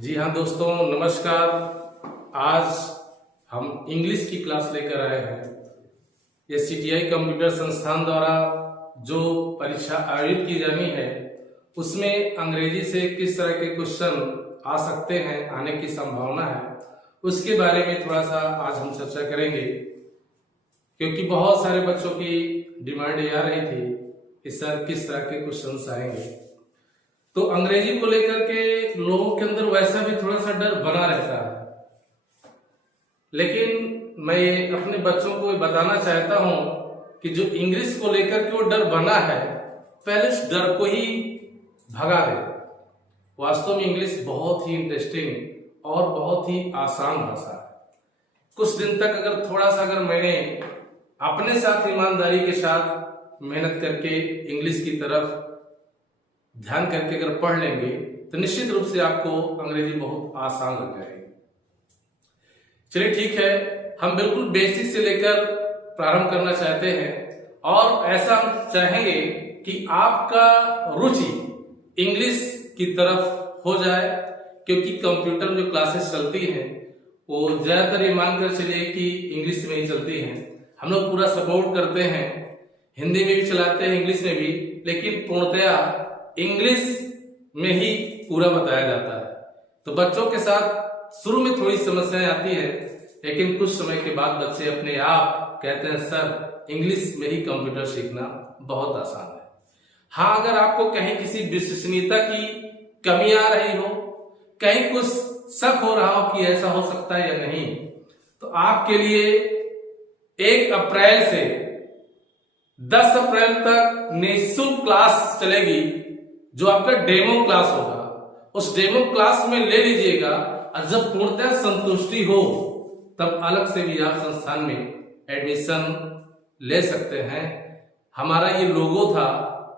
जी हाँ दोस्तों, नमस्कार। आज हम इंग्लिश की क्लास लेकर आए हैं। ये सीटीआई कंप्यूटर संस्थान द्वारा जो परीक्षा आयोजित की जानी है उसमें अंग्रेजी से किस तरह के क्वेश्चन आ सकते हैं, आने की संभावना है, उसके बारे में थोड़ा सा आज हम चर्चा करेंगे। क्योंकि बहुत सारे बच्चों की डिमांड ये आ रही थी कि सर किस तरह के क्वेश्चंस आएंगे। तो अंग्रेजी को लेकर के लोगों के अंदर वैसा भी थोड़ा सा डर बना रहता है, लेकिन मैं ये अपने बच्चों को बताना चाहता हूं कि जो इंग्लिश को लेकर के वो डर बना है, पहले उस डर को ही भगा दे। वास्तव में इंग्लिश बहुत ही इंटरेस्टिंग और बहुत ही आसान भाषा है। कुछ दिन तक अगर मैंने अपने साथ ईमानदारी के साथ मेहनत करके इंग्लिश की तरफ ध्यान करके अगर पढ़ लेंगे तो निश्चित रूप से आपको अंग्रेजी बहुत आसान लग जाएगी। चलिए ठीक है, हम बिल्कुल बेसिक से लेकर प्रारंभ करना चाहते हैं और ऐसा हम चाहेंगे कि आपका रुचि इंग्लिश की तरफ हो जाए, क्योंकि कंप्यूटर जो क्लासेस चलती हैं वो ज्यादातर ये मानकर चलिए कि इंग्लिश में ही चलती हैं। हम लोग पूरा सपोर्ट करते हैं, हिंदी में भी चलाते हैं, इंग्लिश में भी, लेकिन पूर्णतया इंग्लिश में ही पूरा बताया जाता है। तो बच्चों के साथ शुरू में थोड़ी समस्याएं आती है, लेकिन कुछ समय के बाद बच्चे अपने आप कहते हैं सर इंग्लिश में ही कंप्यूटर सीखना बहुत आसान है। हाँ, अगर आपको कहीं किसी विश्वसनीयता की कमी आ रही हो, कहीं कुछ शक हो रहा हो कि ऐसा हो सकता है या नहीं, तो आपके लिए 1 अप्रैल से 10 अप्रैल तक निःशुल्क क्लास चलेगी, जो आपका डेमो क्लास होगा। उस डेमो क्लास में ले लीजिएगा और जब पूर्णतः संतुष्टि हो तब अलग से भी आप संस्थान में एडमिशन ले सकते हैं। हमारा ये लोगो था,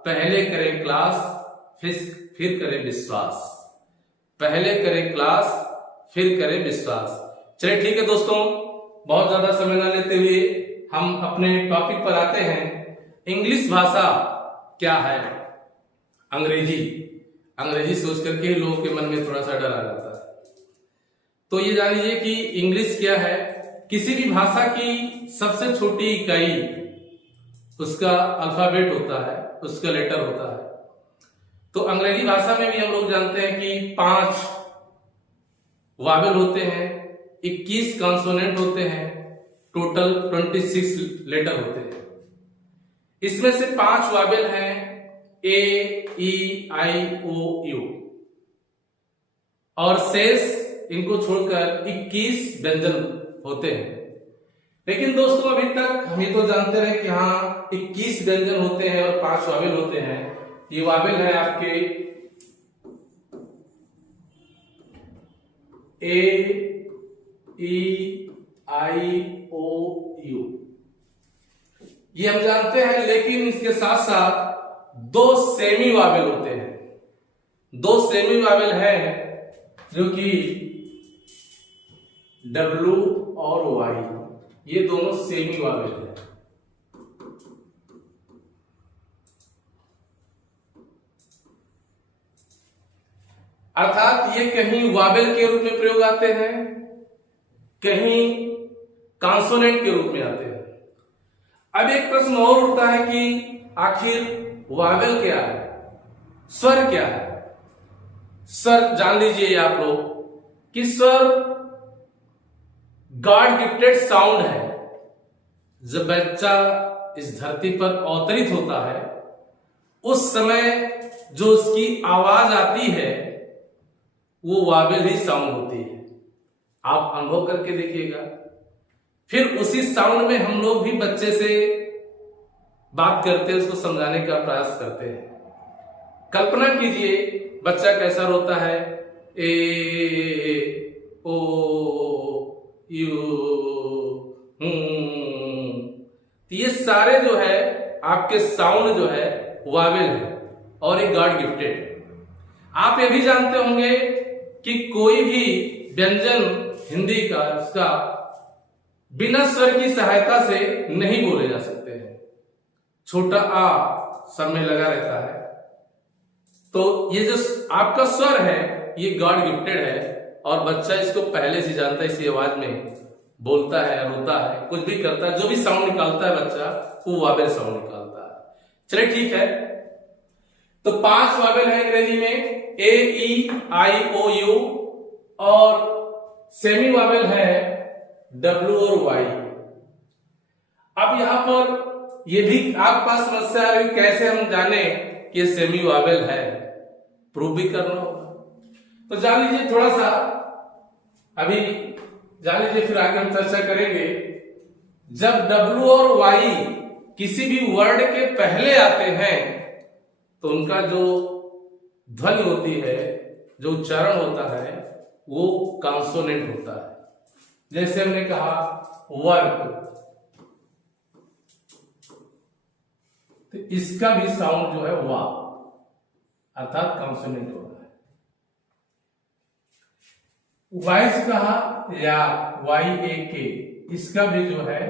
पहले करें क्लास फिर करें विश्वास। पहले करें क्लास फिर करें विश्वास। चलिए ठीक है दोस्तों, बहुत ज्यादा समय न लेते हुए हम अपने टॉपिक पर आते हैं। इंग्लिश भाषा क्या है? अंग्रेजी सोच करके लोगों के मन में थोड़ा सा डर आ जाता है। तो ये जान लीजिए कि इंग्लिश क्या है। किसी भी भाषा की सबसे छोटी इकाई उसका अल्फाबेट होता है, उसका लेटर होता है। तो अंग्रेजी भाषा में भी हम लोग जानते हैं कि 5 वावेल होते हैं, 21 कॉन्सोनेंट होते हैं, टोटल 26 लेटर होते हैं। इसमें से 5 वावेल हैं ए, ई, आई, ओ, यू, और शेष इनको छोड़कर 21 व्यंजन होते हैं। लेकिन दोस्तों अभी तक हम ये तो जानते रहे कि हाँ 21 व्यंजन होते हैं और 5 वावेल होते हैं। ये वावेल है आपके ए, ई, आई, ओ, यू, ये हम जानते हैं। लेकिन इसके साथ साथ 2 सेमी वावेल होते हैं। 2 सेमी वावेल हैं जो कि डब्ल्यू और वाई, ये दोनों सेमी वावेल हैं। अर्थात ये कहीं वावेल के रूप में प्रयोग आते हैं, कहीं कॉन्सोनेंट के रूप में आते हैं। अब एक प्रश्न और उठता है कि आखिर वावेल क्या है, स्वर क्या है? स्वर जान लीजिए आप लोग कि स्वर गॉड गिफ्टेड साउंड है। जब बच्चा इस धरती पर अवतरित होता है उस समय जो उसकी आवाज आती है वो वावेल ही साउंड होती है। आप अनुभव करके देखिएगा। फिर उसी साउंड में हम लोग भी बच्चे से बात करते हैं, उसको समझाने का प्रयास करते हैं। कल्पना कीजिए बच्चा कैसा रोता है, ए, ओ, यू, ये सारे जो है आपके साउंड जो है वावेल है और एक गॉड गिफ्टेड है। आप ये भी जानते होंगे कि कोई भी व्यंजन हिंदी का उसका बिना स्वर की सहायता से नहीं बोले जा सकते हैं। छोटा आ सब में लगा रहता है, तो ये जो आपका स्वर है ये गॉड गिफ्टेड है और बच्चा इसको पहले से जानता है, इसी आवाज में बोलता है, रोता है, कुछ भी करता है, जो भी साउंड निकालता है बच्चा वो वावेल साउंड निकालता है। चलिए ठीक है, तो 5 वावेल है अंग्रेजी में, ए, ई, आई, ओ, यू, और सेमी वावेल है डब्ल्यू और वाई। अब यहां पर ये भी आपके पास समस्या है कि कैसे हम जाने कि ये सेमी वावेल है, प्रूव भी करना होगा। तो जान लीजिए थोड़ा सा, अभी जान लीजिए, फिर आगे हम चर्चा करेंगे। जब डब्ल्यू और वाई किसी भी वर्ड के पहले आते हैं तो उनका जो ध्वनि होती है, जो उच्चारण होता है, वो कॉन्सोनेंट होता है। जैसे हमने कहा वर्क, तो इसका भी साउंड जो है वा, अर्थात कॉन्सोनेंट होता है। वाइस कहा या वाई ए के, इसका भी जो है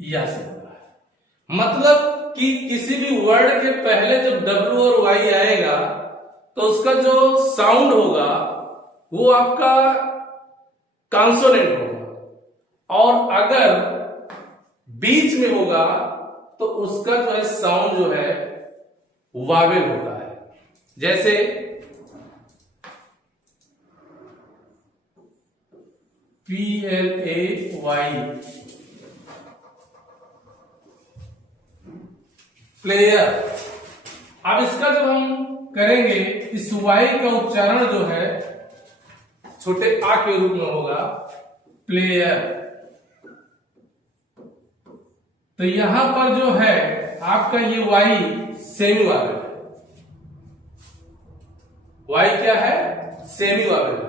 या से होता है। मतलब कि किसी भी वर्ड के पहले जब डब्ल्यू और वाई आएगा तो उसका जो साउंड होगा वो आपका कॉन्सोनेंट होगा, और अगर बीच में होगा तो उसका जो है साउंड जो है वावेल होता है। जैसे PLAY, प्लेयर। अब इसका जब हम करेंगे, इस वाई का उच्चारण जो है छोटे आ के रूप में होगा, प्लेयर। तो यहां पर जो है आपका ये वाई सेमी वावेल है। वाई क्या है? सेमी वावेल है।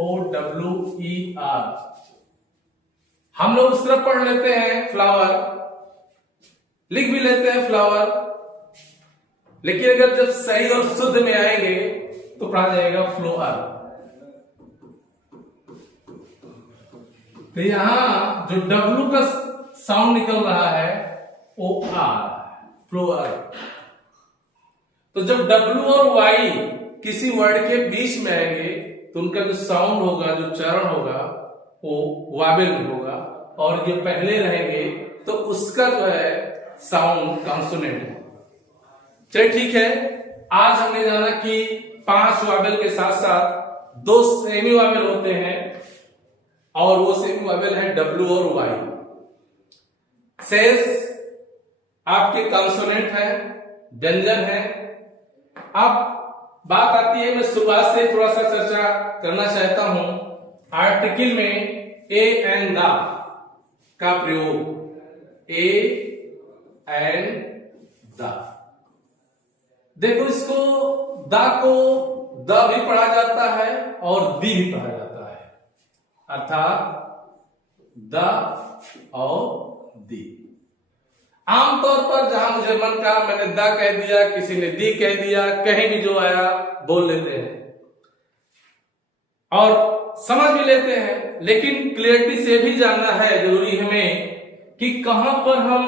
FLOWER। हम लोग उस तरफ पढ़ लेते हैं फ्लावर, लिख भी लेते हैं फ्लावर, लेकिन अगर जब सही और शुद्ध में आएंगे तो पढ़ा जाएगा फ्लोअर। तो यहां जो डब्लू का साउंड निकल रहा है वो आर, फ्लोअर। तो जब डब्लू और वाई किसी वर्ड के बीच में आएंगे तो उनका जो साउंड होगा, जो उच्चारण होगा, वो वावेल में होगा, और ये पहले रहेंगे तो उसका जो है साउंड कॉन्सोनेंट है। चलिए ठीक है, आज हमने जाना कि 5 वावेल के साथ साथ 2 सेमी वावेल होते हैं, और वो सेमी वावेल है डब्ल्यू और वाई। शेष आपके कॉन्सोनेंट है, व्यंजन है। अब बात आती है, मैं शुरुआत से थोड़ा सा चर्चा करना चाहता हूं आर्टिकल में ए एंड द का प्रयोग। ए एंड द, देखो इसको द को द भी पढ़ा जाता है और दी भी पढ़ा जाता है, अर्थात द और दी। आमतौर पर जहां मुझे मन का, मैंने द कह दिया, किसी ने दी कह दिया, कहीं भी जो आया बोल लेते हैं और समझ भी लेते हैं, लेकिन क्लियरिटी से भी जानना है जरूरी हमें कि कहां पर हम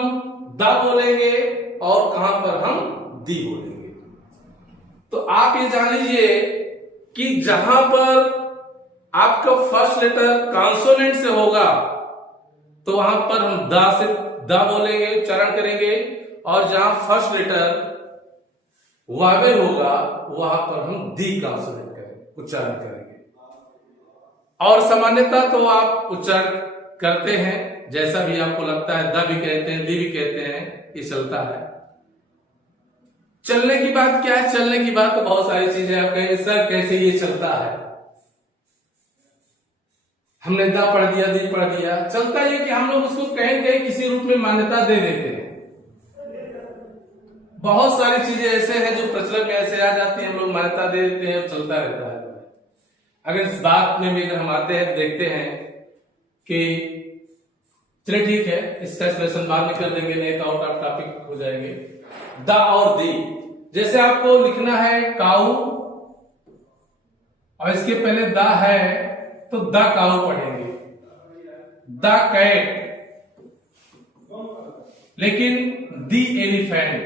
द बोलेंगे और कहां पर हम दी बोलेंगे। तो आप ये जान लीजिए कि जहां पर आपका फर्स्ट लेटर कॉन्सोनेंट से होगा तो वहां पर हम द से द बोलेंगे, उच्चारण करेंगे, और जहां फर्स्ट लेटर वावेल होगा वहां पर हम दी कॉन्सोनेंट करेंगे, उच्चारण करेंगे। और सामान्यतः तो आप उच्चारण करते हैं, जैसा भी आपको लगता है, द भी कहते हैं, दी भी कहते हैं, ये चलता है। चलने की बात क्या है? चलने की बात तो बहुत सारी चीजें आप कहेंगे सर कैसे ये चलता है, हमने दा पढ़ दिया, दी पढ़ दिया। चलता है कि हम लोग उसको कहीं कहीं किसी रूप में मान्यता दे देते हैं। बहुत सारी चीजें ऐसे हैं जो प्रचलन में ऐसे आ जाती हैं, हम लोग मान्यता दे देते हैं और चलता रहता है। अगर इस बात में भी अगर हम आते हैं, देखते हैं कि चलिए ठीक है, इसका एक्सप्लेनेशन बाद में कर देंगे, नहीं तो आउट ऑफ टॉपिक हो जाएंगे। द और दी, जैसे आपको लिखना है काऊ और इसके पहले द है तो द काऊ पढ़ेंगे, द कैट, लेकिन दी एलिफेंट,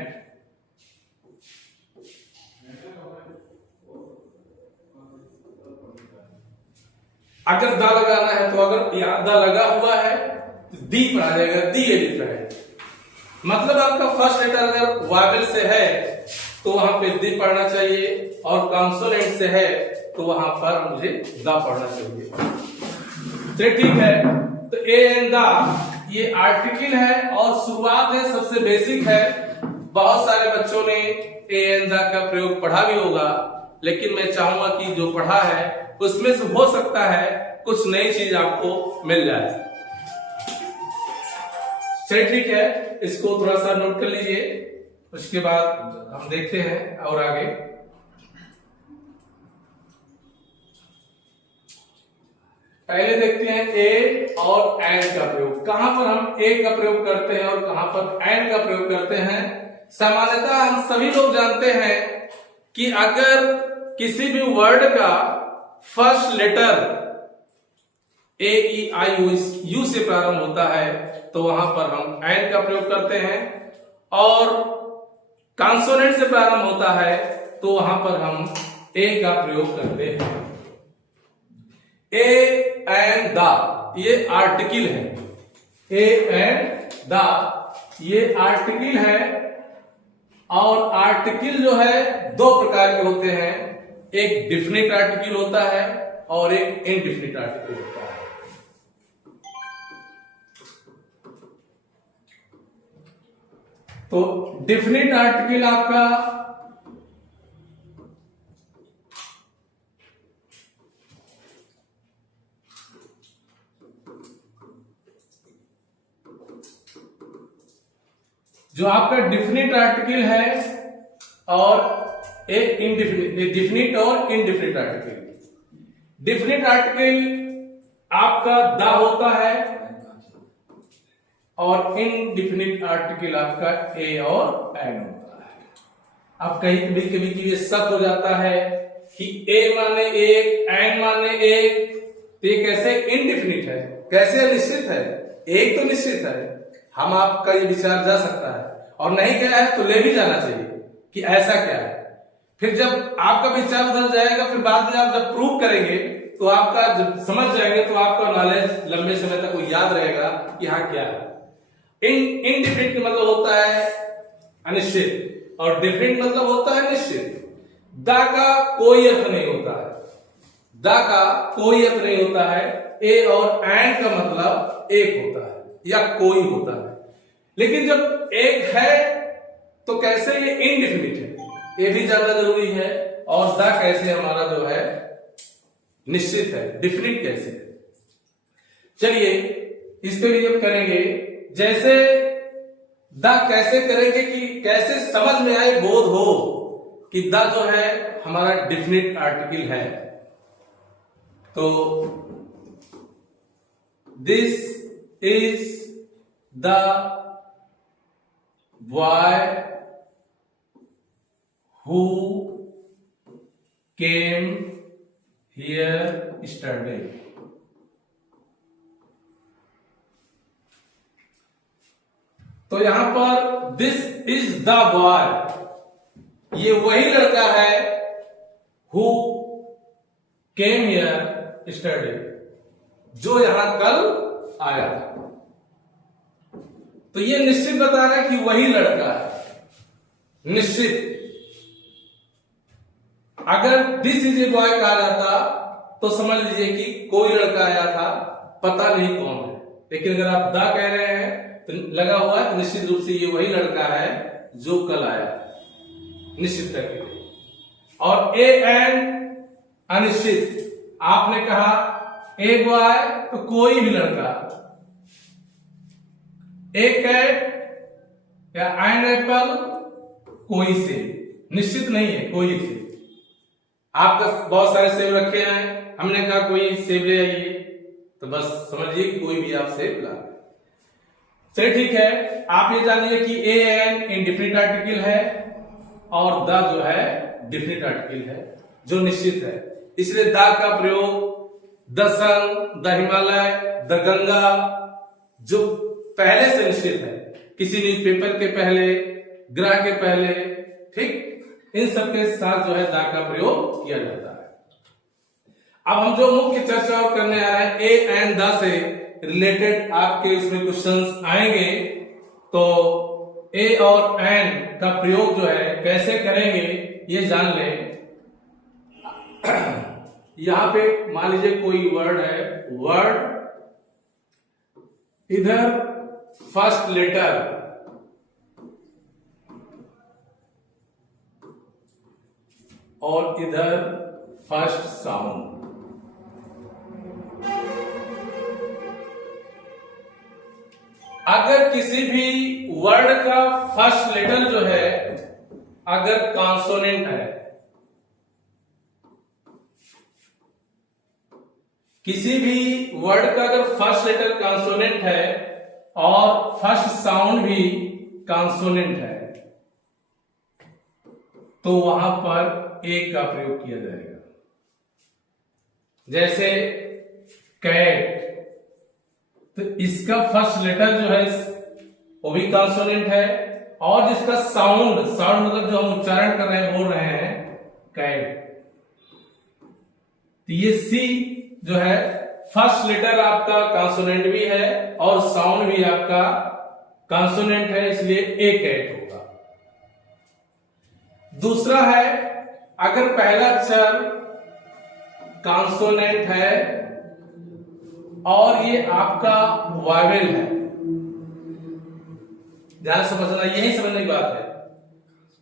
अगर दा लगाना है तो अगर यहाँ दा लगा हुआ है तो दी पर आ जाएगा, दी एलिफेंट। मतलब आपका फर्स्ट लेटर अगर वावेल से है तो वहां पे दी पढ़ना चाहिए, और कॉन्सोनेंट से है तो वहां पर मुझे दा पढ़ना चाहिए। चलिए ठीक है, तो ए एंड दा ये आर्टिकल है और शुरुआत है, सबसे बेसिक है। बहुत सारे बच्चों ने ए एंड दा का प्रयोग पढ़ा भी होगा, लेकिन मैं चाहूंगा कि जो पढ़ा है उसमें से हो सकता है कुछ नई चीज आपको मिल जाए। चलिए ठीक है, इसको थोड़ा सा नोट कर लीजिए, उसके बाद हम देखते हैं और आगे। पहले देखते हैं ए और एंड का प्रयोग। कहां पर हम ए का प्रयोग करते हैं और कहां पर एंड का प्रयोग करते हैं। सामान्यतः हम सभी लोग जानते हैं कि अगर किसी भी वर्ड का first letter A E I U से प्रारंभ होता है तो वहां पर हम एंड का प्रयोग करते हैं, और कॉन्सोनेंट से प्रारंभ होता है तो वहां पर हम ए का प्रयोग करते हैं। ए एंड दा ये आर्टिकल है, ए एंड दा ये आर्टिकल है, और आर्टिकल जो है दो प्रकार के होते हैं, एक डिफिनिट आर्टिकल होता है और एक इनडिफिनिट आर्टिकल होता है। तो डिफिनिट आर्टिकल आपका जो आपका डिफिनिट आर्टिकल है और एक इनडिफिनिट, डिफिनिट और इनडिफिनिट आर्टिकल। डिफिनिट आर्टिकल आपका दा होता है और इनडिफिनिट आर्टिकल आपका ए और एन होता है। अब कहीं कभी कभी की ये शक हो जाता है कि ए माने एक, एन माने एक, तो ये कैसे इनडिफिनिट है, कैसे निश्चित है। एक तो निश्चित है, हम आपका ये विचार जा सकता है, और नहीं गया है तो ले भी जाना चाहिए कि ऐसा क्या है। फिर जब आपका विचार उधर जाएगा, फिर बाद में आप जब प्रूव करेंगे तो आपका जब समझ जाएंगे तो आपका नॉलेज लंबे समय तक वो याद रहेगा कि हाँ क्या है। इनडिफिनिट का मतलब होता है अनिश्चित और डिफिनिट मतलब होता है निश्चित। दा का कोई अर्थ नहीं होता है, दा का कोई अर्थ नहीं होता है। ए और एंड का मतलब एक होता है या कोई होता है, लेकिन जब एक है तो कैसे ये इनडिफिनिट है, ये भी ज्यादा जरूरी है। और दा कैसे हमारा जो है निश्चित है, डिफिनिट कैसे है। चलिए इस पे भी हम करेंगे। जैसे दा कैसे करेंगे कि कैसे समझ में आए, बोध हो कि दा जो है हमारा डिफिनिट आर्टिकल है। तो this is the boy who came here yesterday. तो यहां पर दिस इज द बॉय, ये वही लड़का है, हु केम हियर यस्टरडे, जो यहां कल आया था। तो ये निश्चित बता रहा है कि वही लड़का है, निश्चित। अगर दिस इज ए बॉय कहा जाता तो समझ लीजिए कि कोई लड़का आया था, पता नहीं कौन है। लेकिन अगर आप दा कह रहे हैं तो लगा हुआ है तो निश्चित रूप से ये वही लड़का है जो कल आया, निश्चित करके। और ए एंड अनिश्चित, आपने कहा ए बॉय तो कोई भी लड़का, ए कैट या एन एप्पल, कोई से, निश्चित नहीं है, कोई से। आपका बहुत सारे सेब रखे हैं, हमने कहा कोई सेब ले आइए, तो बस समझिए कोई भी आप सेब ला। चलिए ठीक है, आप ये जानिए कि ए एन इनडिफिनिट आर्टिकल है और द जो है डिफिनिट आर्टिकल है जो निश्चित है। इसलिए द का प्रयोग the sun, the Himalaya, the Ganga, जो पहले से निश्चित है, किसी न्यूज़पेपर के पहले, ग्रह के पहले, ठीक, इन सब के साथ जो है दा का प्रयोग किया जाता है। अब हम जो मुख्य चर्चा और करने आ रहे हैं ए एंड द से रिलेटेड आपके इसमें क्वेश्चंस आएंगे। तो ए और एंड का प्रयोग जो है कैसे करेंगे ये जान लें। यहां पे मान लीजिए कोई वर्ड है, वर्ड इधर फर्स्ट लेटर और इधर फर्स्ट साउंड। अगर किसी भी वर्ड का फर्स्ट लेटर जो है अगर कॉन्सोनेंट है, किसी भी वर्ड का अगर फर्स्ट लेटर कॉन्सोनेंट है और फर्स्ट साउंड भी कॉन्सोनेंट है, तो वहां पर ए का प्रयोग किया जाएगा। जैसे कैट, तो इसका फर्स्ट लेटर जो है वो भी कॉन्सोनेंट है और जिसका साउंड मतलब जो हम उच्चारण कर रहे हैं, बोल रहे हैं कैट, तो ये सी जो है फर्स्ट लेटर आपका कॉन्सोनेंट भी है और साउंड भी आपका कॉन्सोनेंट है, इसलिए ए कैट होगा। दूसरा है अगर पहला अक्षर कॉन्सोनेंट है और ये आपका वावेल है, ध्यान समझना, यही समझने की बात है।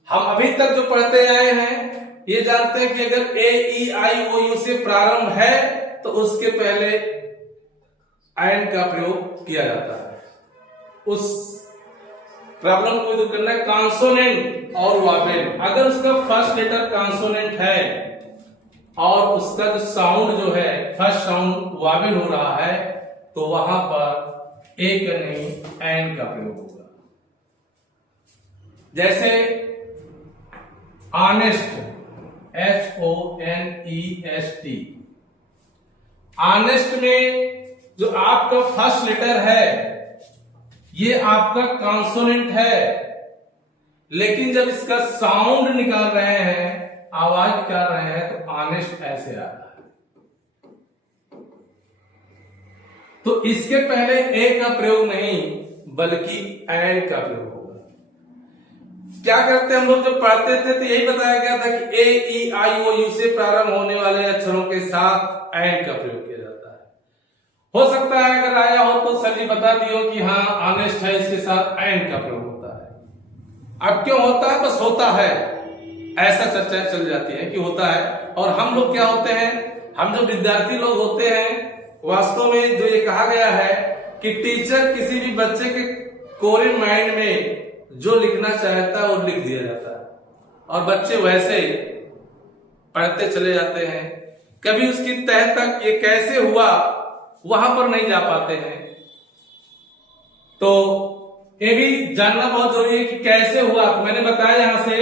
हम अभी तक जो पढ़ते आए हैं ये जानते हैं कि अगर ए ई आई ओ यू से प्रारंभ है तो उसके पहले एंड का प्रयोग किया जाता है। उस प्रॉब्लम को दूर करना है। कॉन्सोनेंट और वावेल, अगर उसका फर्स्ट लेटर कॉन्सोनेंट है और उसका जो साउंड जो है फर्स्ट साउंड वावेल हो रहा है, तो वहां पर ए का नहीं एंड का प्रयोग होगा। जैसे ऑनेस्ट, HONEST, ऑनेस्ट में जो आपका फर्स्ट लेटर है ये आपका कॉन्सोनेंट है, लेकिन जब इसका साउंड निकाल रहे हैं, आवाज कर रहे हैं, तो ऑनेस्ट ऐसे आ रहा है, तो इसके पहले ए का प्रयोग नहीं बल्कि एंड का प्रयोग होगा। क्या करते हैं हम लोग जब पढ़ते थे तो यही बताया गया था कि ए ई आई ओ यू से प्रारंभ होने वाले अक्षरों के साथ एंड का प्रयोग किया जाता है। हो सकता है अगर आया हो तो सर जी बता दियो कि हाँ ऑनेस्ट है, इसके साथ एंड का प्रयोग होता है। अब क्यों होता है? बस होता है, ऐसा चर्चा चल जाती है कि होता है। और हम लोग क्या होते हैं, हम जो विद्यार्थी लोग होते हैं, वास्तव में जो ये कहा गया है कि टीचर किसी भी बच्चे के कोरे माइंड में जो लिखना चाहता है वो लिख दिया जाता है और बच्चे वैसे ही पढ़ते चले जाते हैं। कभी उसकी तह तक ये कैसे हुआ वहां पर नहीं जा पाते हैं। तो ये भी जानना बहुत जरूरी है कि कैसे हुआ। तो मैंने बताया यहां से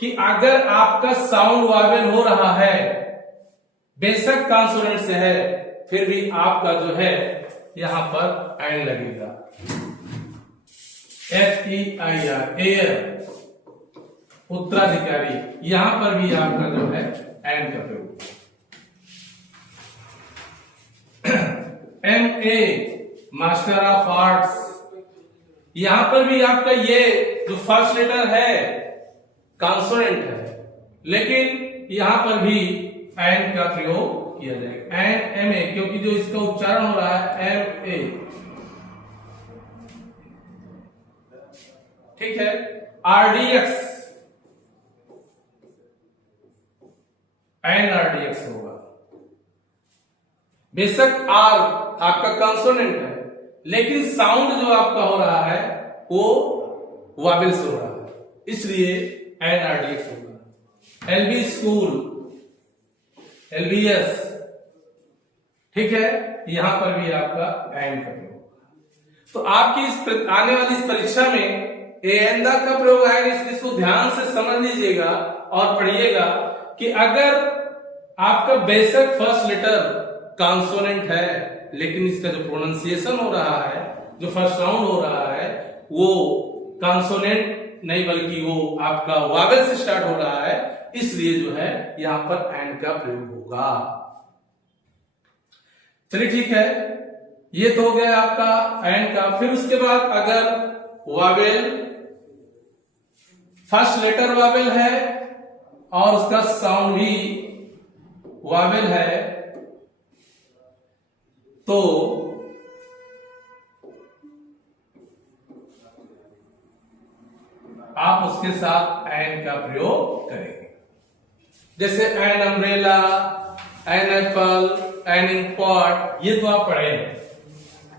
कि अगर आपका साउंड वावेल हो रहा है, बेशक कॉन्सोनेंट से है, फिर भी आपका जो है यहां पर एंड लगेगा। FEIR, एयर, उत्तराधिकारी, यहां पर भी आपका जो है एंड का प्रयोग। MA, मास्टर ऑफ आर्ट्स, यहां पर भी आपका ये जो फर्स्ट लेटर है कॉन्सोनेंट है, लेकिन यहां पर भी एंड का प्रयोग किया जाएगा। एंड MA, क्योंकि जो इसका उच्चारण हो रहा है MA, ठीक है। RDX, एंड RDX होगा। बेशक आर आपका कॉन्सोनेंट है, लेकिन साउंड जो आपका हो रहा है वो वावेल से हो रहा है, इसलिए एंड RDX होगा। LB स्कूल, LBS, ठीक है, यहां पर भी आपका एंड का प्रयोग होगा। तो आपकी इस आने वाली इस परीक्षा में एंदा का प्रयोग आएगा, इसलिए इसको ध्यान से समझ लीजिएगा और पढ़िएगा कि अगर आपका बेशक फर्स्ट लेटर कॉन्सोनेंट है, लेकिन इसका जो प्रोनाउंसिएशन हो रहा है, जो फर्स्ट साउंड हो रहा है, वो कॉन्सोनेंट नहीं बल्कि वो आपका वावेल से स्टार्ट हो रहा है, इसलिए जो है यहां पर एंड का प्रयोग होगा। चलिए ठीक है, ये तो हो गया आपका एंड का। फिर उसके बाद अगर वावेल फर्स्ट लेटर वावेल है और उसका साउंड भी वावेल है तो आप उसके साथ एंड का प्रयोग करेंगे। जैसे an umbrella, an apple, an ink pot, ये तो आप पढ़े हैं,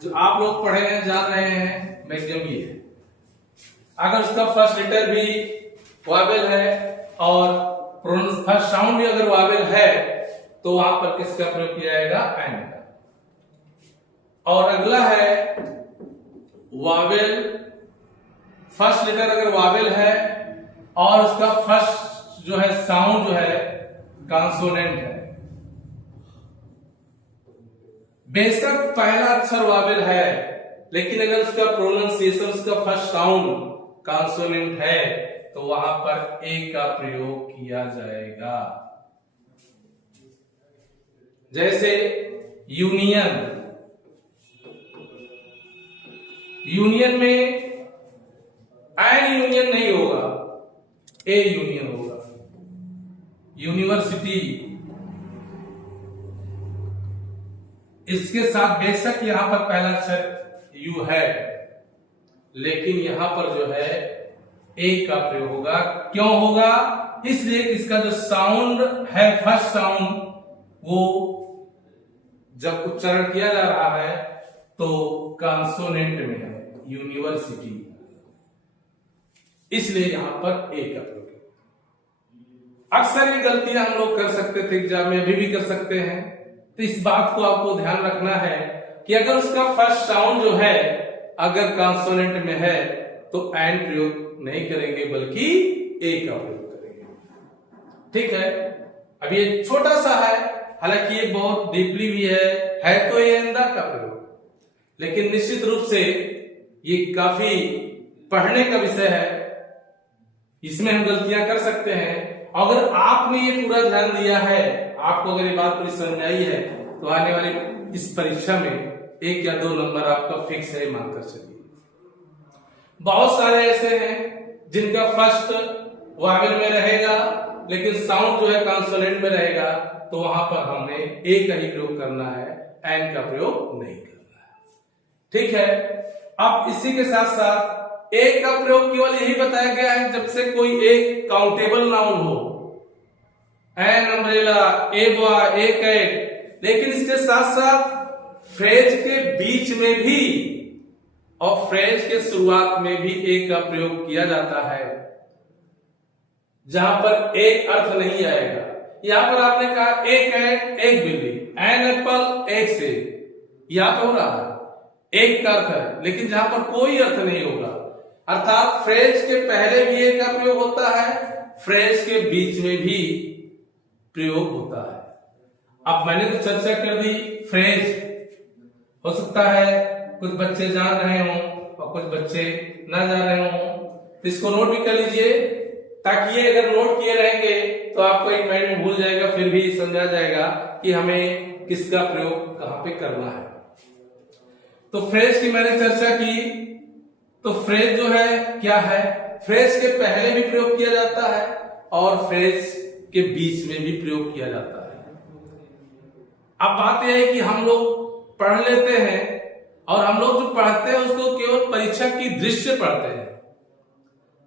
जो आप लोग पढ़े हैं जान रहे हैं मैक्सिमम ये है। अगर उसका फर्स्ट लेटर भी वावेल है और फर्स्ट साउंड भी अगर वावेल है तो वहां पर किसका प्रयोग किया जाएगा? एन का। और अगला है वावेल, फर्स्ट लेटर अगर वावेल है और उसका फर्स्ट जो है साउंड जो है कॉन्सोनेंट है, बेशक पहला अक्षर वावेल है लेकिन अगर उसका प्रोनाउंसिएशन, उसका फर्स्ट साउंड कॉन्सोनेंट है तो वहां पर ए का प्रयोग किया जाएगा। जैसे यूनियन, यूनियन में एन यूनियन नहीं होगा, ए यूनियन होगा। यूनिवर्सिटी, इसके साथ बेशक यहां पर पहला अक्षर यू है लेकिन यहां पर जो है ए का प्रयोग होगा। क्यों होगा? इसलिए कि इसका जो साउंड है फर्स्ट साउंड वो जब उच्चारण किया जा रहा है तो कॉन्सोनेंट में है, यूनिवर्सिटी, इसलिए यहां पर ए का प्रयोग। अक्सर ये गलतियां हम लोग कर सकते थे एग्जाम में, अभी भी कर सकते हैं, तो इस बात को आपको ध्यान रखना है कि अगर उसका फर्स्ट साउंड जो है अगर कॉन्सोनेंट में है तो एन प्रयोग नहीं करेंगे बल्कि ए का प्रयोग करेंगे। ठीक है, अब ये छोटा सा है, हालांकि ये बहुत डीपली भी है तो ये एंदा का प्रयोग, लेकिन निश्चित रूप से ये काफी पढ़ने का विषय है, इसमें हम गलतियां कर सकते हैं। अगर आपने ये पूरा ध्यान दिया है, आपको अगर ये बात पूरी समझ आई है तो आने वाली इस परीक्षा में 1 या 2 नंबर आपका फिक्स है, मान कर चलिए। बहुत सारे ऐसे हैं जिनका फर्स्ट वावेल में रहेगा लेकिन साउंड जो है कॉन्सोनेंट में रहेगा, तो वहां पर हमने ए का ही प्रयोग करना है, एन का प्रयोग नहीं करना है। ठीक है, अब इसी के साथ साथ ए का प्रयोग केवल यही बताया गया है जब से कोई एक काउंटेबल नाउन हो, an umbrella, a boy, a cat, लेकिन इसके साथ साथ फ्रेज के बीच में भी और फ्रेज के शुरुआत में भी ए का प्रयोग किया जाता है, जहां पर एक अर्थ नहीं आएगा। यहां पर आपने कहा एक कैट, एक बिल्ली, एन एप्पल, एक सेब, यहां पर हो रहा है एक का अर्थ है, लेकिन जहां पर कोई अर्थ नहीं होगा, अर्थात फ्रेज के पहले भी ए का प्रयोग होता है, फ्रेज के बीच में भी प्रयोग होता है। अब मैंने तो चर्चा कर दी फ्रेज, हो सकता है कुछ बच्चे जान रहे हों और कुछ बच्चे ना जान रहे हों, तो इसको नोट भी कर लीजिए, ताकि ये अगर नोट किए रहेंगे तो आपको एक माइंड में भूल जाएगा, फिर भी समझा जाएगा कि हमें किसका प्रयोग कहां पे करना है। तो फ्रेज की मैंने चर्चा की, तो फ्रेज जो है क्या है? फ्रेज के पहले भी प्रयोग किया जाता है और फ्रेज के बीच में भी प्रयोग किया जाता है। अब बात यह है कि हम लोग पढ़ लेते हैं और हम लोग जो पढ़ते हैं उसको केवल परीक्षा की दृष्टि से पढ़ते हैं।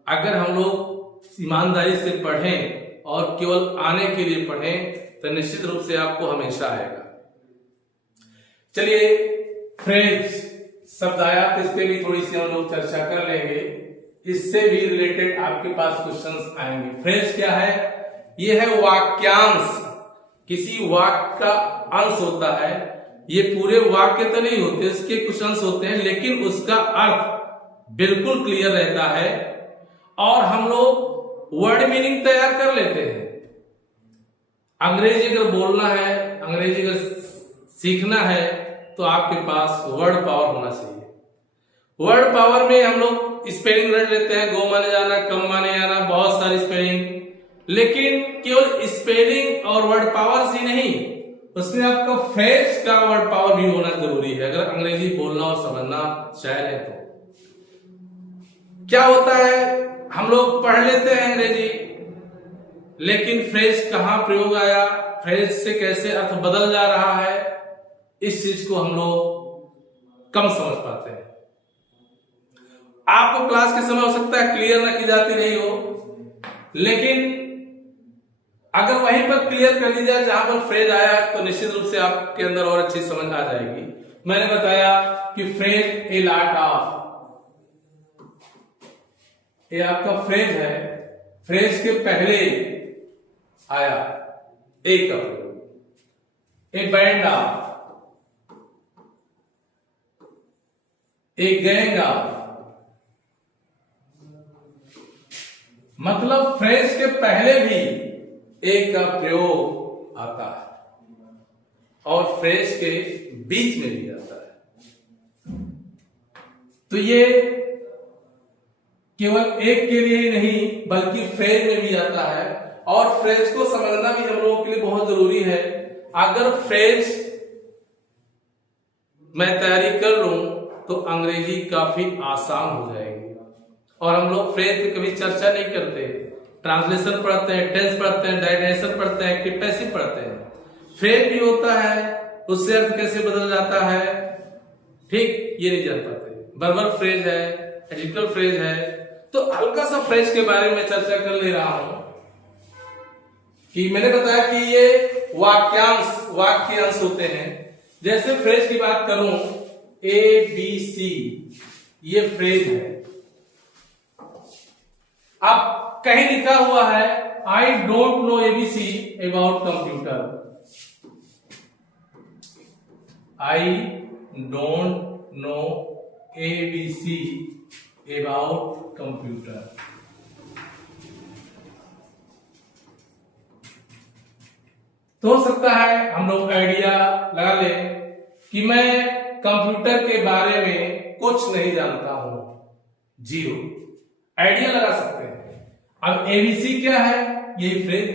अगर हम लोग ईमानदारी से पढ़ें और केवल आने के लिए पढ़ें तो निश्चित रूप से आपको हमेशा आएगा। चलिए, फ्रेज शब्दायत, इस पे भी थोड़ी सी हम लोग चर्चा कर लेंगे, इससे भी रिलेटेड आपके पास क्वेश्चंस आएंगे। फ्रेज क्या है? ये है वाक्यांश, किसी वाक्य का अंश होता है। ये पूरे वाक्य तो नहीं होते, इसके कुछ अंश होते हैं, लेकिन उसका अर्थ बिल्कुल क्लियर रहता है और हम लोग वर्ड मीनिंग तैयार कर लेते हैं। अंग्रेजी अगर बोलना है, अंग्रेजी अगर सीखना है तो आपके पास वर्ड पावर होना चाहिए। वर्ड पावर में हम लोग स्पेलिंग रट लेते हैं, गो माने जाना, कम माने जाना, बहुत सारी स्पेलिंग, लेकिन केवल स्पेलिंग और वर्ड पावर से नहीं, उसमें आपका फ्रेज का वर्ड पावर भी होना जरूरी है अगर अंग्रेजी बोलना और समझना चाह रहे तो। क्या होता है, हम लोग पढ़ लेते हैं अंग्रेजी, लेकिन फ्रेज कहां प्रयोग आया, फ्रेज से कैसे अर्थ बदल जा रहा है, इस चीज को हम लोग कम समझ पाते हैं। आपको क्लास के समय हो सकता है क्लियर ना की जाती नहीं हो, लेकिन अगर वहीं पर क्लियर कर ली जाए जहां पर फ्रेज आया तो निश्चित रूप से आपके अंदर और अच्छी समझ आ जाएगी। मैंने बताया कि फ्रेज ए लॉट ऑफ, ये आपका फ्रेज है, फ्रेज के पहले आया एक का प्रयोग। A band of, a gang of, मतलब फ्रेज के पहले भी एक का प्रयोग आता है और फ्रेज के बीच में भी आता है। तो ये केवल एक के लिए ही नहीं बल्कि फ्रेज में भी आता है, और फ्रेज को समझना भी हम लोगों के लिए बहुत जरूरी है। अगर फ्रेज मैं तैयारी कर लूं तो अंग्रेजी काफी आसान हो जाएगी। और हम लोग फ्रेज पे कभी चर्चा नहीं करते, ट्रांसलेशन पढ़ते हैं, टेंस पढ़ते हैं, डायरेक्शन पढ़ते हैं, एक्टिव पैसिव पढ़ते हैं। फ्रेज भी होता है, उससे अर्थ कैसे बदल जाता है, ठीक, ये नहीं जान पाते। वर्बल फ्रेज है, एडजेक्टिव फ्रेज है, तो हल्का सा फ्रेज के बारे में चर्चा कर ले रहा हूं कि मैंने बताया कि ये वाक्य अंश होते हैं। जैसे फ्रेज की बात करूं, ABC, ये फ्रेज है। अब कहीं लिखा हुआ है I don't know ABC about computer, I don't know ABC about computer. तो हो सकता है हम लोग आइडिया लगा लें कि मैं कंप्यूटर के बारे में कुछ नहीं जानता हूं, जीरो, आइडिया लगा सकते हैं। अब ABC क्या है, यही फ्रेज।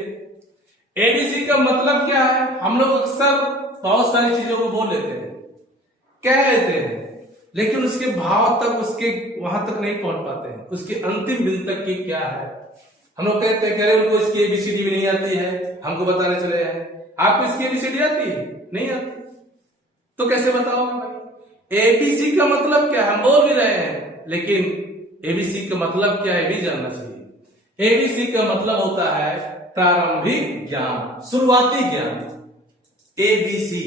ABC का मतलब क्या है, हम लोग अक्सर बहुत सारी चीजों को बोल लेते हैं, कह लेते हैं, लेकिन उसके भाव तक, उसके वहां तक नहीं पहुंच पाते हैं, उसके अंतिम बिंदु तक की क्या है। हम लोग कहते हैं, कह रहे उनको इसकी ABCD भी नहीं आती है, हमको बताने चले हैं, आपको इसकी ABCD आती है, नहीं आती, तो कैसे बताओगे भाई। ABC का मतलब क्या, हम बोल भी रहे हैं, लेकिन ABC का मतलब क्या है भी जानना चाहिए। ABC का मतलब होता है प्रारंभिक ज्ञान, शुरुआती ज्ञान। ABC,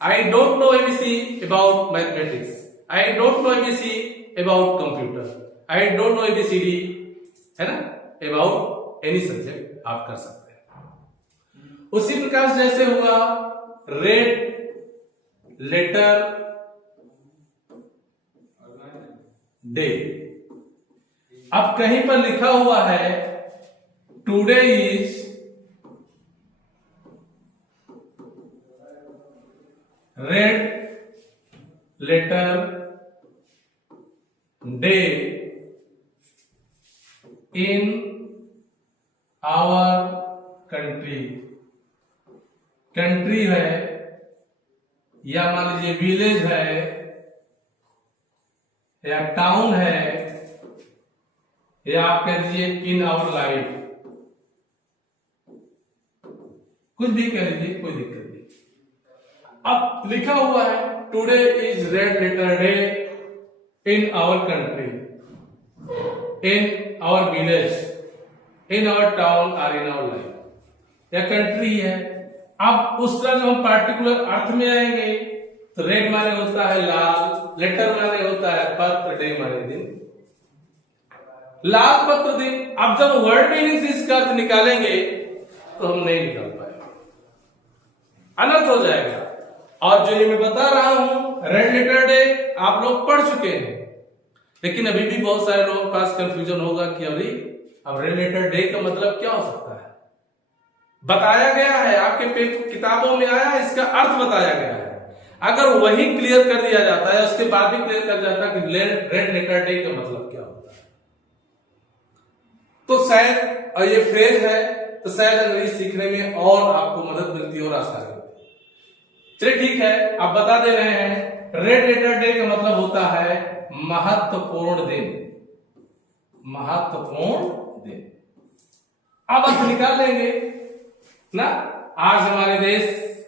I don't know ABC about mathematics, I don't know ABC about computer, I don't know ABCD, है ना, अबाउट एनी सब्जेक्ट आप कर सकते हैं। उसी प्रकार जैसे हुआ रेड लेटर डे, अब कहीं पर लिखा हुआ है today is red letter day in our country. Country है या मान लीजिए विलेज है या टाउन है या आप कह दीजिए इन आवर लाइफ, कुछ भी कह लीजिए, कोई दिक्कत नहीं। अब लिखा हुआ है today is red letter day in our country, in our village, in our town और इन आवर लाइफ, या कंट्री है। अब उसका जो हम पार्टिकुलर अर्थ में आएंगे तो रेड माने होता है लाल, लेटर माने होता है पत्र, डे माने दिन, लाल पत्र दिन। अब जब वर्ड मीनिंग से इसका अर्थ निकालेंगे तो हम नहीं निकाल पाएंगे, अनर्थ हो जाएगा। और जो ये मैं बता रहा हूं रेड लेटर डे आप लोग पढ़ चुके हैं, लेकिन अभी भी बहुत सारे लोगों के पास कंफ्यूजन होगा कि अभी अब रेड लेटर डे का मतलब क्या हो सकता है। बताया गया है, आपके किताबों में आया है, इसका अर्थ बताया गया है। अगर वही क्लियर कर दिया जाता है, उसके बाद भी क्लियर कर जाता है कि रेड लेटर डे का मतलब क्या होता है, तो शायद, और ये फ्रेज है, तो शायद अंग्रेजी सीखने में और आपको मदद मिलती और आसानी होती। चलिए ठीक है, आप बता दे रहे हैं रेड लेटर डे का मतलब होता है महत्वपूर्ण दिन, महत्वपूर्ण दिन। अब आप निकाल लेंगे ना, आज हमारे देश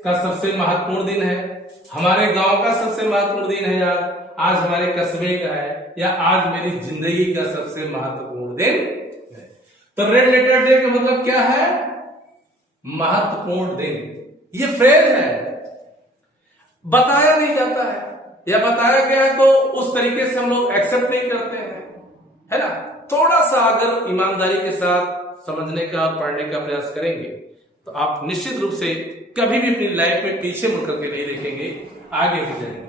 का सबसे महत्वपूर्ण दिन है, हमारे गांव का सबसे महत्वपूर्ण दिन है, आज हमारे कस्बे का है, या आज मेरी जिंदगी का सबसे महत्वपूर्ण दिन है। तो रेड लेटर डे का मतलब क्या है? महत्वपूर्ण दिन। ये फ्रेज है, बताया नहीं जाता है, या बताया गया है तो उस तरीके से हम लोग एक्सेप्ट नहीं करते हैं, है ना। थोड़ा सा अगर ईमानदारी के साथ समझने का, पढ़ने का प्रयास करेंगे तो आप निश्चित रूप से कभी भी अपनी लाइफ में पीछे मुड़ करके नहीं देखेंगे, आगे भी जाएंगे।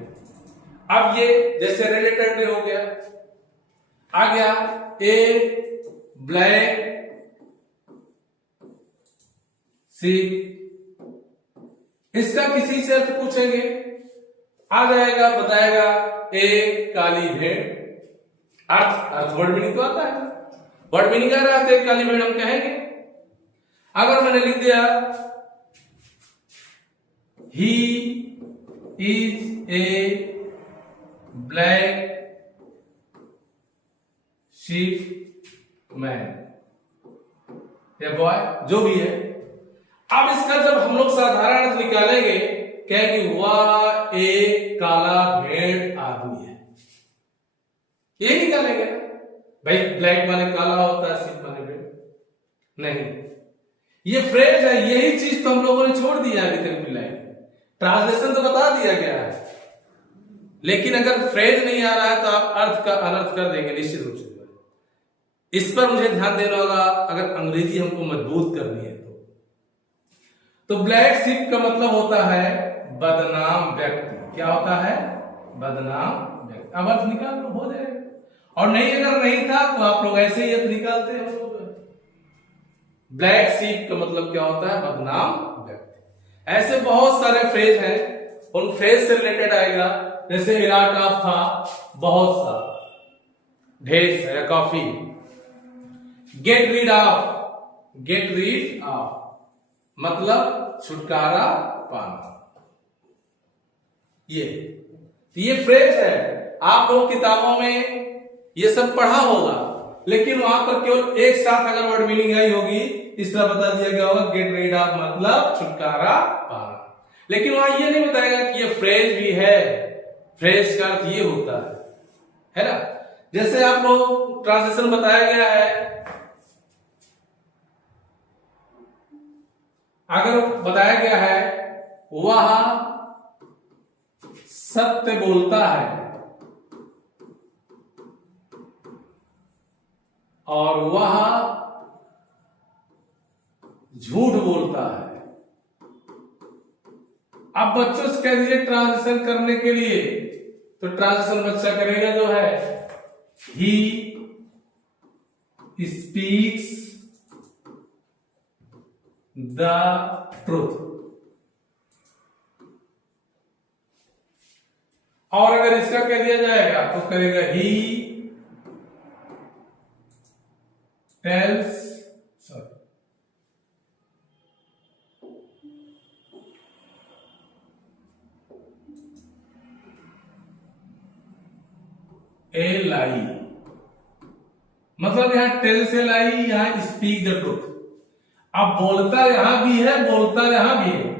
अब ये जैसे रिलेटेड डे हो गया, आ गया ए ब्लैक शीप, इसका किसी से अर्थ पूछेंगे, आ जाएगा, बताएगा ए काली भेड़। अर्थ वर्ड मीनिंग तो आता है, वर्ड मीनिंग आ रहा है, काली भेड़ हम कहेंगे। अगर मैंने लिख दिया he is a black sheep man, या बॉय, जो भी है। अब इसका जब हम लोग साधारण अर्थ निकालेंगे, कहेंगे वह एक काला भेड़ आदमी है, ये निकालेंगे भाई। ब्लैक माने काला होता है, शीप माने भेड़ नहीं। ये फ्रेज है, यही चीज तो हम लोगों ने छोड़ दिया अभी तक की लाइफ। ट्रांसलेशन तो बता दिया गया है, लेकिन अगर फ्रेज नहीं आ रहा है तो आप अर्थ का अनर्थ कर देंगे निश्चित रूप से। इस पर मुझे ध्यान देना होगा अगर अंग्रेजी हमको मजबूत करनी है तो ब्लैक शीप का मतलब होता है बदनाम व्यक्ति। क्या होता है? बदनाम व्यक्ति। अब अर्थ निकाल लो, हो जाएगा। और नहीं, अगर नहीं था तो आप लोग ऐसे ही अर्थ निकालते हैं। ब्लैक शीप का मतलब क्या होता है? बदनाम व्यक्ति। ऐसे बहुत सारे फ्रेज हैं, उन फ्रेज से रिलेटेड आएगा। जैसे विराट ऑफ था, बहुत सा, ढेर सारा, coffee. Get rid of, get rid of मतलब छुटकारा पाना। ये फ्रेज है, आप लोग किताबों में ये सब पढ़ा होगा, लेकिन वहां पर केवल एक साथ अगर वर्ड मीनिंग आई होगी, इस तरह बता दिया गया होगा गेट रीड ऑफ मतलब छुटकारा पाना। लेकिन वहां ये नहीं बताएगा कि ये फ्रेज भी है, फ्रेज का अर्थ ये होता है ना। जैसे आप लोग ट्रांसलेशन बताया गया है, अगर बताया गया है वह सत्य बोलता है और वह झूठ बोलता है। अब बच्चों से कह दीजिए ट्रांसलेशन करने के लिए, तो ट्रांसलेशन बच्चा करेगा जो है ही स्पीक्स द ट्रूथ। और अगर इसका कह दिया जाएगा तो करेगा ही टेल्स ए लाई, मतलब यहां टेल्स ए लाई, यहां स्पीक द ट्रूथ। अब बोलता यहां भी है, बोलता यहां भी है।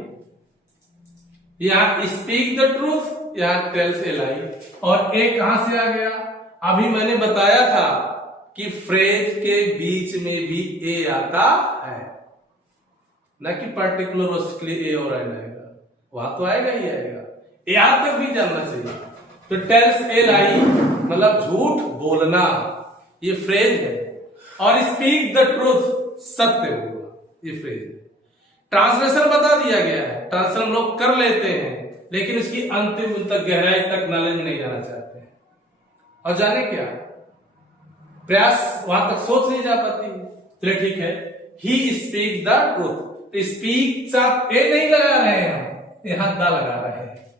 यहां स्पीक द ट्रूथ, यहां टेल्स ए लाई। और एक कहां से आ गया? अभी मैंने बताया था कि फ्रेज के बीच में भी ए आता है, ना कि पर्टिकुलर वर्ड्स के लिए ए और एन आएगा। वहां तो आएगा ही आएगा, यहां तक भी जानना चाहिए। तो टेल्स ए लाई मतलब झूठ बोलना, ये फ्रेज है। और स्पीक द ट्रूथ सत्य होगा, ये फ्रेज है। ट्रांसलेशन बता दिया गया है, ट्रांसलेशन हम लोग कर लेते हैं, लेकिन इसकी अंतिम तक गहराई तक नॉलेज में नहीं जाना चाहते हैं। और जाने क्या प्रयास वहां तक सोच नहीं जा पाती। चलिए ठीक है, he speak the truth. Speak साथ ए नहीं लगा रहे हैं हम, यहां द लगा रहे हैं,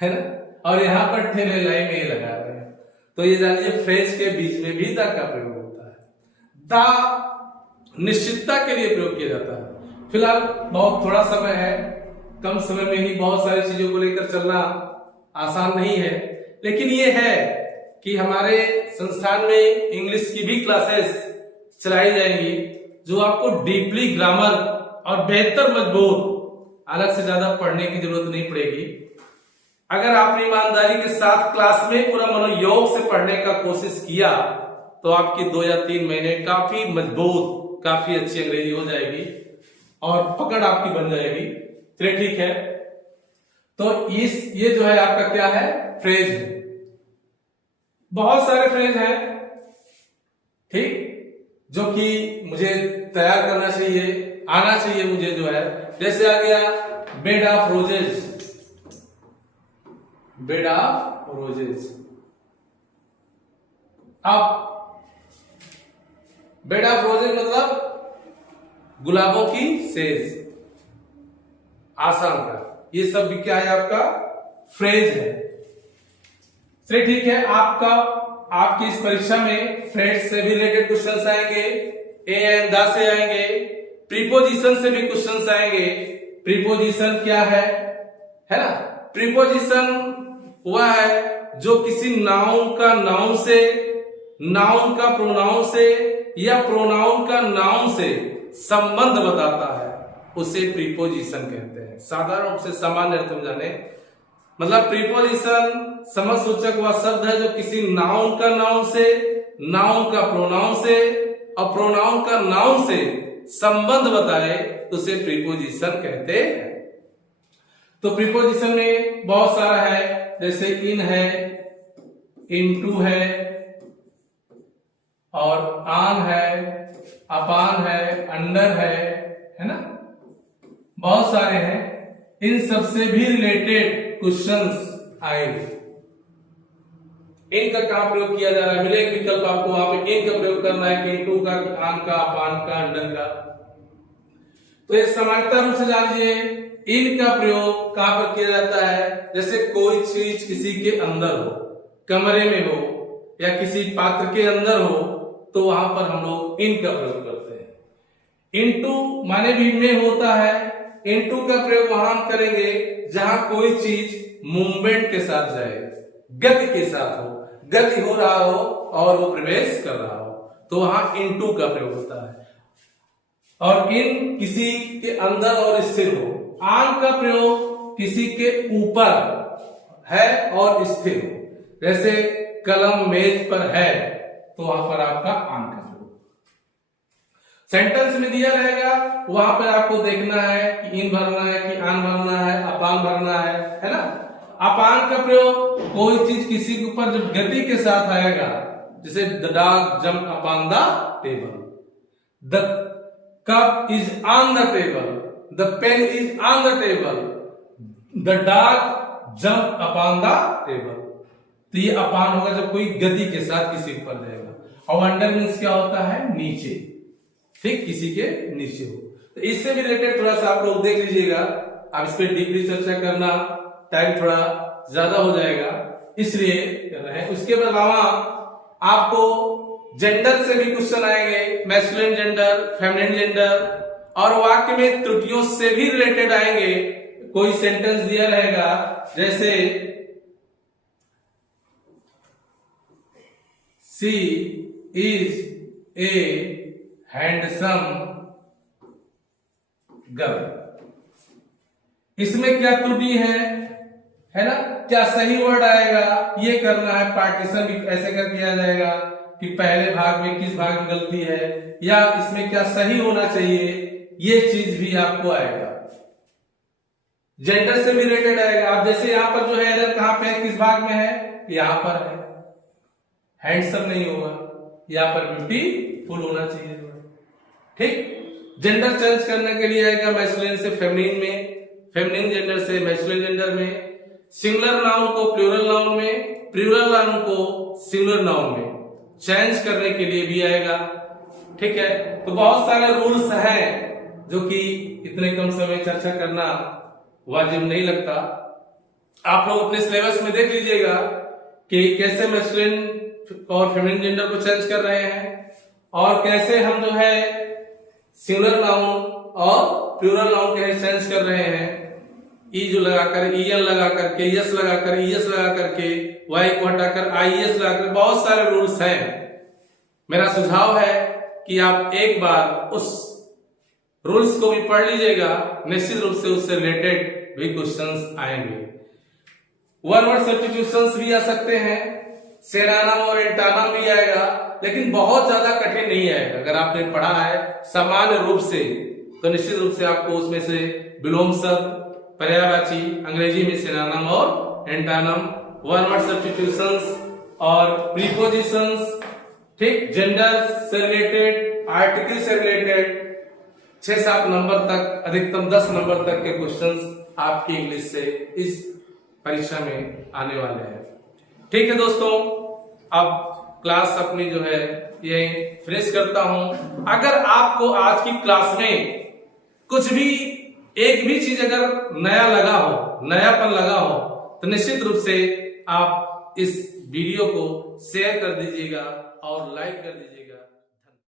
है ना। और यहां पर ठेले लाई में ए लगा रहे हैं। तो ये जानिए फ्रेज के बीच में भी द का प्रयोग होता है। द निश्चितता के लिए प्रयोग किया जाता है। फिलहाल बहुत थोड़ा समय है, कम समय में ही बहुत सारी चीजों को लेकर चलना आसान नहीं है, लेकिन ये है कि हमारे संस्थान में इंग्लिश की भी क्लासेस चलाई जाएंगी जो आपको डीपली ग्रामर और बेहतर मजबूत, अलग से ज्यादा पढ़ने की जरूरत नहीं पड़ेगी। अगर आपने ईमानदारी के साथ क्लास में पूरा मनोयोग से पढ़ने का कोशिश किया तो आपकी 2 या 3 महीने काफी मजबूत, काफी अच्छी अंग्रेजी हो जाएगी और पकड़ आपकी बन जाएगी। चलिए ठीक है, तो ये जो है आपका क्या है, फ्रेज है। बहुत सारे फ्रेज हैं, ठीक, जो कि मुझे तैयार करना चाहिए, आना चाहिए मुझे जो है। जैसे आ गया bed of roses, bed of roses. अब बेड ऑफ रोजेस मतलब गुलाबों की सेज, आसान का, ये सब भी क्या है आपका फ्रेज है। चलिए ठीक है, आपकी इस परीक्षा में फ्रेज से भी रिलेटेड क्वेश्चंस आएंगे, ए एंड द से आएंगे, प्रीपोजिशन से भी क्वेश्चंस आएंगे। प्रीपोजिशन क्या है ना? प्रीपोजिशन वह है जो किसी नाउन का नाउन से, नाउन का प्रोनाउन से या प्रोनाउन का नाउन से संबंध बताता है, उसे प्रीपोजिशन कहते हैं। साधारण रूप से सामान्य अर्थ में जाने, मतलब प्रीपोजिशन समझसूचक वह शब्द है जो किसी नाउन का नाउन से, नाउन का प्रोनाउन से और प्रोनाउन का नाउन से संबंध बताए, तो उसे प्रीपोजिशन कहते हैं। तो प्रीपोजिशन में बहुत सारा है, जैसे इन है, इनटू है और आन है, अपान है, अंडर है ना, बहुत सारे हैं। इन सबसे भी रिलेटेड क्वेश्चंस आएंगे। इनका कहां प्रयोग किया जा रहा है, मिले एक विकल्प आपको, वहां पे इन का प्रयोग करना है, कि इनटू का, आन का, अपान का, अंडर का। तो ये सामान्यता रूप से जान लीजिए, इन का प्रयोग कहां पर किया जाता है, जैसे कोई चीज किसी के अंदर हो, कमरे में हो या किसी पात्र के अंदर हो, तो वहां पर हम लोग इन का प्रयोग करते हैं। इनटू माने भी में होता है, इनटू का प्रयोग वहां हम करेंगे जहां कोई चीज मूवमेंट के साथ जाए, गति के साथ हो, गति हो रहा हो और वो प्रवेश कर रहा हो, तो वहां इनटू का प्रयोग होता है। और इन किसी के अंदर और स्थिर हो। आन का प्रयोग किसी के ऊपर है और स्थिर हो, जैसे कलम मेज पर है, तो वहां पर आपका आन का प्रयोग। सेंटेंस में दिया रहेगा, वहां पर आपको देखना है कि इन भरना है कि आन भरना है, अपान भरना है ना। अपान का प्रयोग कोई चीज किसी के ऊपर जब गति के साथ आएगा, जैसे the dog jump upon the table, the cup is on the table, the pen is on the table, the dog jump upon the table. तो ये अपान होगा जब कोई गति के साथ किसी ऊपर जाएगा। और अंडर मीन्स क्या होता है, नीचे, ठीक, किसी के नीचे हो। तो इससे भी रिलेटेड थोड़ा सा आप लोग देख लीजिएगा। अब इस पर डीपली चर्चा करना टाइम थोड़ा ज्यादा हो जाएगा, इसलिए कर रहे हैं। उसके अलावा आपको जेंडर से भी क्वेश्चन आएंगे, मैस्कुलिन जेंडर, फेमिनिन जेंडर, और वाक्य में त्रुटियों से भी रिलेटेड आएंगे। कोई सेंटेंस दिया रहेगा, जैसे she is a handsome girl, इसमें क्या त्रुटि है ना, क्या सही वर्ड आएगा, ये करना है। पार्टीशन भी ऐसे कर किया जाएगा कि पहले भाग में किस भाग में गलती है, या इसमें क्या सही होना चाहिए, ये चीज भी आपको आएगा। जेंडर से भी रिलेटेड आएगा। अब जैसे यहां पर जो है एरर कहां पे है, किस भाग में है, यहां पर है, हैंडसम नहीं होगा, यहां पर ब्यूटीफुल होना चाहिए, ठीक। जेंडर चेंज करने के लिए आएगा मैस्कुलिन से फेमिनिन में, फेमिनिन जेंडर से मैस्कुलिन जेंडर में, सिंगुलर नाउन को प्लूरल नाउन में, प्लूरल नाउन को सिंगुलर नाउन में चेंज करने के लिए भी आएगा, ठीक है। तो बहुत सारे रूल्स हैं जो कि इतने कम समय चर्चा करना वाजिब नहीं लगता। आप लोग अपने सिलेबस में देख लीजिएगा कि कैसे मैस्कुलिन और फेमिनिन जेंडर को चेंज कर रहे हैं, और कैसे हम जो है सिंगुलर नाउन और प्लूरल नाउन के चेंज कर रहे हैं। ई जो लगाकर ईएन लगा करके यस लगाकर ईएस लगा करके वाई को हटाकर आईएस लगाकर बहुत सारे रूल्स हैं। मेरा सुझाव है कि आप एक बार उस रूल्स को भी पढ़ लीजिएगा, निश्चित रूप से उससे रिलेटेड भी क्वेश्चंस आएंगे। वन वर्ड सब्स्टिट्यूशंस भी आ सकते हैं, सिनोनिम और एंटोनिम भी आएगा, लेकिन बहुत ज्यादा कठिन नहीं आएगा। अगर आपने पढ़ा है सामान्य रूप से तो निश्चित रूप से आपको उसमें से विलोम शब्द, पर्यायवाची, अंग्रेजी में सिनोनिम और एंटोनिम, वन वर्ड सब्स्टिट्यूशंस और प्रीपोजिशंस, ठीक, जेंडर से रिलेटेड, आर्टिकल से रिलेटेड 6-7 नंबर तक, अधिकतम 10 नंबर तक के क्वेश्चंस आपकी इंग्लिश से इस परीक्षा में आने वाले हैं। ठीक है दोस्तों, अब क्लास अपनी जो है ये फिनिश करता हूं। अगर आपको आज की क्लास में कुछ भी एक भी चीज अगर नया लगा हो, नयापन लगा हो, तो निश्चित रूप से आप इस वीडियो को शेयर कर दीजिएगा और लाइक कर दीजिएगा।